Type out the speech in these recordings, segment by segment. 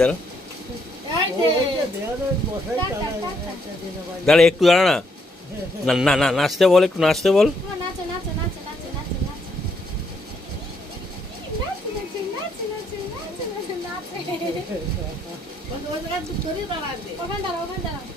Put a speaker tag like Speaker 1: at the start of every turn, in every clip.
Speaker 1: দাঁড়া। দাঁড়া, একটু দাঁড়া না। না না না, নাচতে বল, একটু নাচতে বল।
Speaker 2: দাঁড়া নাচো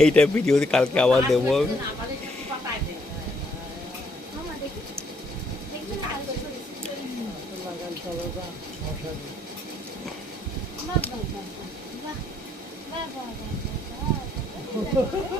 Speaker 1: এইটা ভিডিও কালকে আবার দেবো আমি
Speaker 2: বাহ বাহ বাহ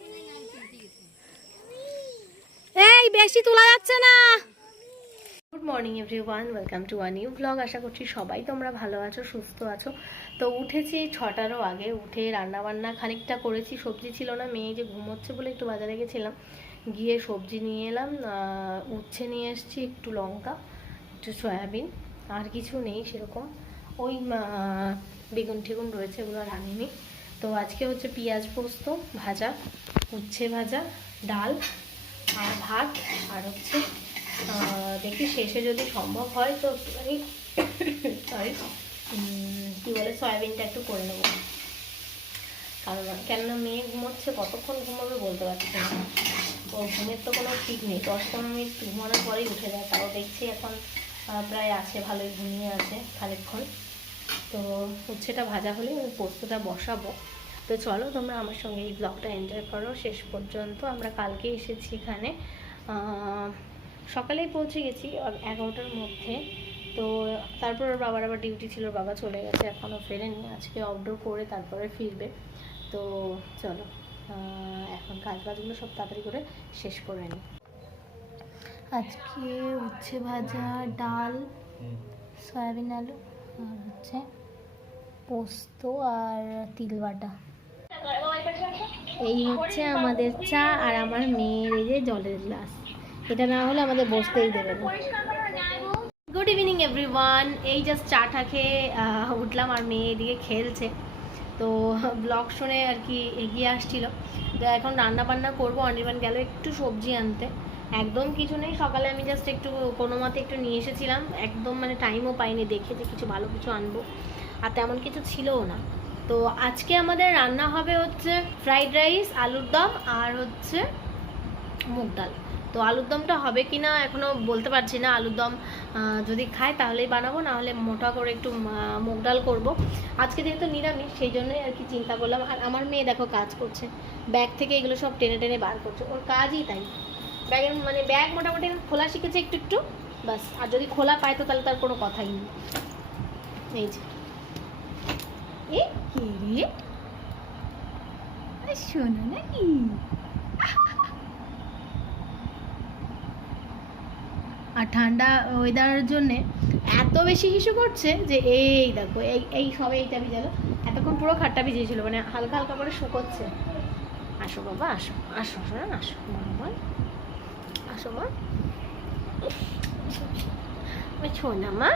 Speaker 2: এই বেশি তোলা যাচ্ছে না। Good morning everyone welcome to a new blog আশা করছি সবাই তোমরা ভালো আছো, সুস্থ আছো। তো উঠেছি ছটারও আগে। উঠে রান্না বান্না খানিকটা করেছি। সবজি ছিল না, মেয়ে যে ঘুমোচ্ছে বলে একটু বাজারে গেছিলাম। গিয়ে সবজি নিয়ে এলাম। উচ্ছে নিয়ে এসেছি, একটু লঙ্কা, একটু সয়াবিন, আর কিছু নেই সেরকম। ওই বেগুন টেগুন রয়েছে এগুলো আনিনি। তো আজকে হচ্ছে পেঁয়াজ পোস্ত ভাজা, উচ্ছে ভাজা, ডাল আর ভাত আর হচ্ছে দেখি শেষে যদি সম্ভব হয় তো সরি কী বলে, সয়াবিনটা একটু করে নেব। কারণ কেননা মেয়ে ঘুমোচ্ছে, কতক্ষণ ঘুমাবে বলতে পারছি না। ও ঘুমের তো কোনো ঠিক নেই, দশ পনেরো মিনিট ঘুমানোর পরেই উঠে যায়। তাও দেখছি এখন প্রায় আছে, ভালোই ঘুমিয়ে আছে খানিকক্ষণ। তো উচ্ছেটা ভাজা হলে আমি পোস্তটা বসাবো। তো চলো তোমরা আমার সঙ্গে এই ব্লগটা এনজয় করো। শেষ পর্যন্ত আমরা কালকে এসেছি এখানে। সকালেই পৌঁছে গেছি এগারোটার মধ্যে। তো তারপর ওর বাবার আবার ডিউটি ছিল বাবা চলে গেছে এখনও ফেরেনি। আজকে আউটডোর করে তারপরে ফিরবে। তো চলো এখন কাজ বাজগুলো সব তাড়াতাড়ি করে শেষ করে নিই আজকে উচ্ছে ভাজা, ডাল, সয়াবিন আলু আর হচ্ছে পোস্ত আর তিল বাটা। এই হচ্ছে আমাদের চা আর আমার মেয়ের এই যে জলের গ্লাস। এটা না হলে আমাদের বসতেই দেবে না। গুড ইভিনিং এভরিওয়ান এই জাস্ট চাটা খেয়ে উঠলাম আর মেয়ে এদিকে খেলছে। তো ব্লগ শুনে আর কি এগিয়ে আসছিল। তো এখন রান্না বান্না করব। অনির্বাণ গেল একটু সবজি আনতে। একদম কিছু নেই। সকালে আমি জাস্ট একটু কোনো মতে একটু নিয়ে এসেছিলাম। একদম মানে টাইমও পাইনি দেখে যে কিছু ভালো কিছু আনব। আর তেমন কিছু ছিলও না। তো আজকে আমাদের রান্না হবে হচ্ছে ফ্রাইড রাইস, আলুর দম আর হচ্ছে মুগ ডাল। তো আলুর দমটা হবে কি না এখনও বলতে পারছি না। আলুর দম যদি খায় তাহলেই বানাবো না হলে মোটা করে একটু মুগ ডাল করব। আজকে যেহেতু নিরামিষ, সেই জন্যই আর কি চিন্তা করলাম। আর আমার মেয়ে দেখো কাজ করছে। ব্যাগ থেকে এগুলো সব টেনে টেনে বার করছে। ওর কাজই তাই। ব্যাগের মানে ব্যাগ মোটামুটি খোলা শিখেছে একটু একটু বাস আর যদি খোলা পায় তো তাহলে তার কোনো কথাই নেই। এই যে। এ কে রে? শোনো নাকি আর ঠান্ডা ওয়েদারের জন্যে এত বেশি হিসু করছে যে এই দেখো, এই এই সবে এইটা ভিজালো। এতক্ষণ পুরো খাটটা ভিজিয়েছিল মানে হালকা হালকা করে শুকোচ্ছে। আসো বাবা, আসো আসো শোনা আসো বাবা আসো মা শোনা মা।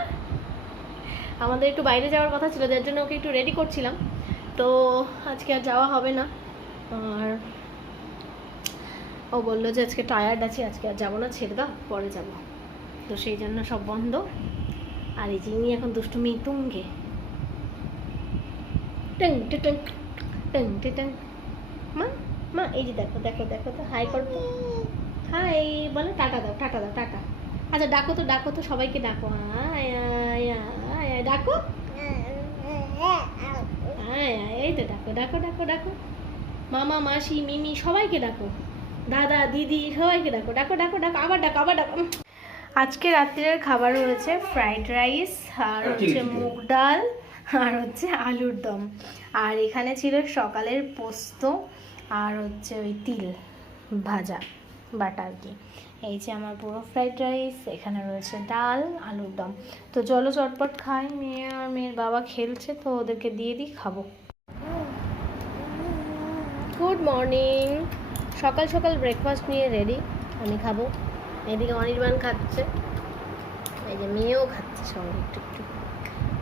Speaker 2: আমাদের একটু বাইরে যাওয়ার কথা ছিল, যার জন্য ওকে একটু রেডি করছিলাম। তো আজকে আর যাওয়া হবে না। আর ও বলল যে আজকে টায়ার্ড আছি, আজকে আর যাব না, ছেড়ে দাও, পরে যাব। তো সেই জন্য সব বন্ধ। আর এই ইনি এখন দুষ্টুমি তুঙ্গে। টং টং টং টং মা মা, এই যে দেখো দেখো দেখো তো হাই করো তো। হাই বলো, টাটা দাও টাটা দাও, টাটা। আচ্ছা ডাকো তো ডাকো তো, সবাইকে ডাকো। আয় আয় ডাকো। আয় আয় এই তো ডাকো ডাকো ডাকো ডাকো। মামা মাসি মিমি সবাইকে ডাকো। দাদা দিদি সবাইকে ডাকো ডাকো ডাকো ডাকো আবার ডাকো আবার ডাকো। আজকে রাত্রের খাবার হয়েছে ফ্রাইড রাইস আর হচ্ছে মুগ ডাল আর হচ্ছে আলুর দম। আর এখানে ছিল সকালের পোস্ত আর হচ্ছে ওই তিল ভাজা। বাটা আর কি। এই যে আমার পুরো ফ্রাইড রাইস এখানে রয়েছে ডাল, আলুর দম। তো চলো চটপট খাই, মেয়ে আর মেয়ের বাবা খেলছে, তো ওদেরকে দিয়ে দিই, খাব। গুড মর্নিং সকাল সকাল ব্রেকফাস্ট নিয়ে রেডি আমি খাব। এদিকে অনির্বাণ খাচ্ছে। এই যে মেয়েও খাচ্ছে সঙ্গে একটু একটু।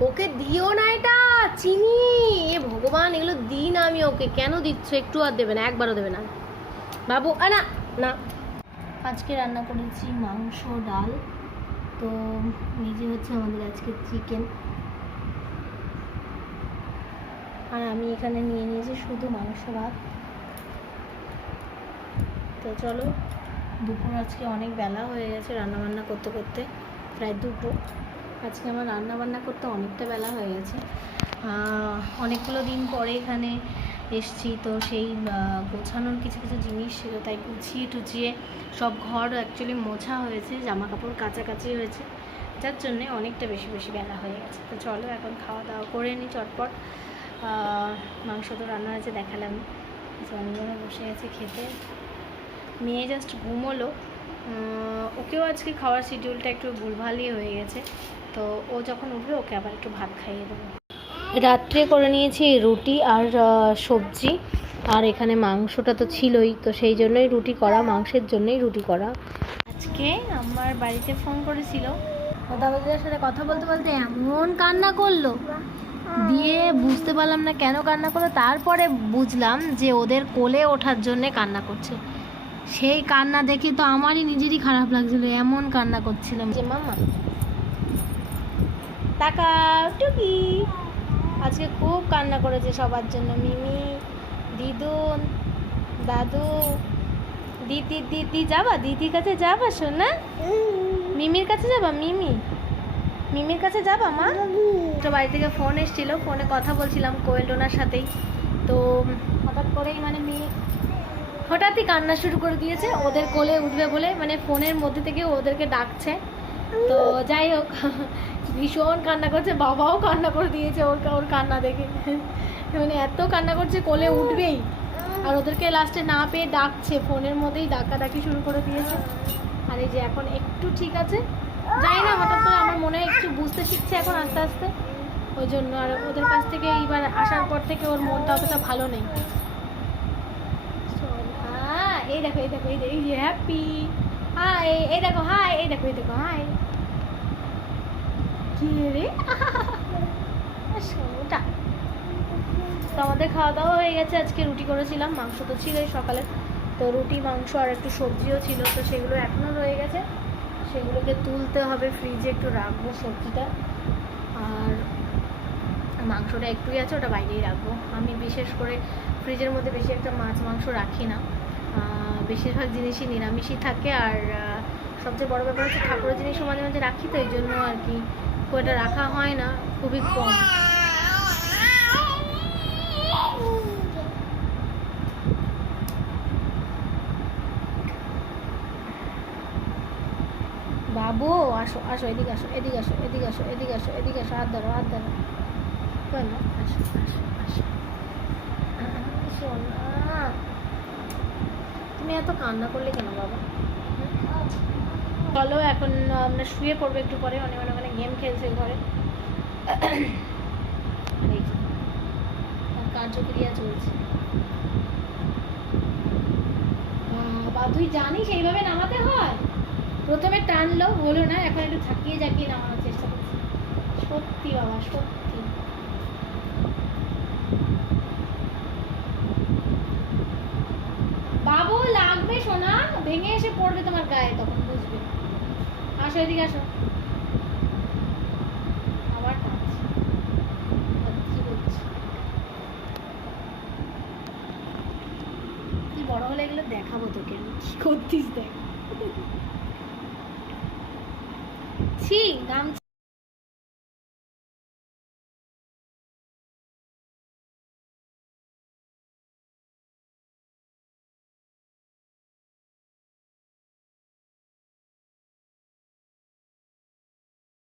Speaker 2: ওকে দিও না এটা, চিনি। এ ভগবান, এগুলো দিই না আমি ওকে। কেন দিচ্ছ? একটু আর দেবে না, একবারও দেবে না। বাবু, আ, না না। আজকে রান্না করেছি মাংস, ডাল। তো নিজে হচ্ছে আমাদের আজকে চিকেন। আর আমি এখানে নিয়ে নিয়েছি শুধু মাংস, ভাত। তো চলো, দুপুর আজকে অনেক বেলা হয়ে গেছে রান্না বান্না করতে করতে, প্রায় দুটো। আজকে আমার রান্না বান্না করতে অনেকটা বেলা হয়ে গেছে। অনেকগুলো দিন পরে এখানে এসছি, তো সেই গোছানোর কিছু কিছু জিনিস ছিল তাই গুছিয়ে টুচিয়ে সব ঘর অ্যাকচুয়ালি মোছা হয়েছে জামা কাপড় কাচাকাচি হয়েছে। যার জন্যে অনেকটা বেশি বেশি বেলা হয়ে গেছে। তো চলো এখন খাওয়া দাওয়া করে নিই চটপট। মাংস তো রান্না হয়েছে, দেখালাম। জনগণে বসে গেছে খেতে। মেয়ে জাস্ট ঘুমোলো। ওকেও আজকে খাওয়ার শিডিউলটা একটু ভুলভালই হয়ে গেছে। তো ও যখন উঠবে, ওকে আবার একটু ভাত খাইয়ে দেবো। রাত্রে করে নিয়েছি রুটি আর সবজি। আর এখানে মাংসটা তো ছিলই, তো সেই জন্যই রুটি করা, মাংসের জন্যই রুটি করা। আজকে আমার বাড়িতে ফোন করেছিল। দাদাদের সাথে কথা বলতে বলতে এমন কান্না করল, দিয়ে বুঝতে পারলাম না কেন কান্না করল। তারপরে বুঝলাম যে ওদের কোলে ওঠার জন্যে কান্না করছে। সেই কান্না দেখে তো আমারই নিজেরই খারাপ লাগছিল, এমন কান্না করছিলাম। যে মামা টাকা টুকি। আজকে খুব কান্না করেছে সবার জন্য। মিমি, দিদুন, দাদু, দিদি দিদি যাবা? দিদির কাছে যাবা শোনা মিমির কাছে যাবা? মিমি? মিমির কাছে যাবা মা? তো বাড়ি থেকে ফোন এসেছিল, ফোনে কথা বলছিলাম কোয়েল টোনার সাথেই। তো হঠাৎ করেই মানে মেয়ে হঠাৎই কান্না শুরু করে দিয়েছে। ওদের কোলে উঠবে বলে মানে ফোনের মধ্যে থেকে ওদেরকে ডাকছে। তো যাই হোক ভীষণ কান্না করছে বাবাও কান্না করে দিয়েছে ওর ওর কান্না দেখে মানে এত কান্না করছে কোলে উঠবেই আর ওদেরকে লাস্টে না পেয়ে ডাকছে ফোনের মধ্যেই ডাকাডাকি শুরু করে দিয়েছে আর এই যে এখন একটু ঠিক আছে যাই না হঠাৎ করে আমার মনে হয় একটু বুঝতে শিখছে এখন আস্তে আস্তে ওই জন্য আর ওদের কাছ থেকে এইবার আসার পর থেকে ওর মনটা অতটা ভালো নেই হ্যাঁ এই দেখো এই দেখো এই দেখো, হ্যাপি হাই এই দেখো হাই এই দেখো এই দেখো হাই তো আমাদের খাওয়া দাওয়া হয়ে গেছে। আজকে রুটি করেছিলাম, মাংস তো ছিলই সকালে। তো রুটি, মাংস আর একটু সবজিও ছিল, তো সেগুলো এখনও রয়ে গেছে। সেগুলোকে তুলতে হবে, ফ্রিজে একটু রাখব সবজিটা। আর মাংসটা একটুই আছে, ওটা বাইরেই রাখব। আমি বিশেষ করে ফ্রিজের মধ্যে বেশি একটা মাছ, মাংস রাখি না। বেশিরভাগ জিনিসই নিরামিষই থাকে। আর সবচেয়ে বড় ব্যাপার হচ্ছে ঠাকুরের জিনিসও মাঝে মাঝে রাখি, তো এই জন্য আর কি খুব রাখা হয় না, খুবই কম বাবু, আসো আসো, এদিকে আসো এদিকে আসো এদিকে আসো এদিকে আসো এদিকে আসো, হাত ধরো হাত ধরো মা? আসো আসো আসো তুমি এত কান্না করলে কেন বাবা? চলো এখন আমরা শুয়ে পড়ব একটু পরে। অনেক অনেক অনেক গেম খেলছে ঘরে। কার্যক্রিয়া চলছে। বাবা তুই জানিস, এইভাবে নামাতে হয়? প্রথমে টানলো হলো না, এখন একটু ঝাঁকিয়ে ঝাঁকিয়ে নামানোর চেষ্টা করছি। সত্যি বাবা, সত্যি। বাবু, লাগবে সোনা? ভেঙে এসে পড়বে তোমার গায়ে তখন। আসো এদিকে আসো। আবার তুই বড় হলে এগুলো দেখাবো তোকে কি করতিস দেখ। ছি, গামছা।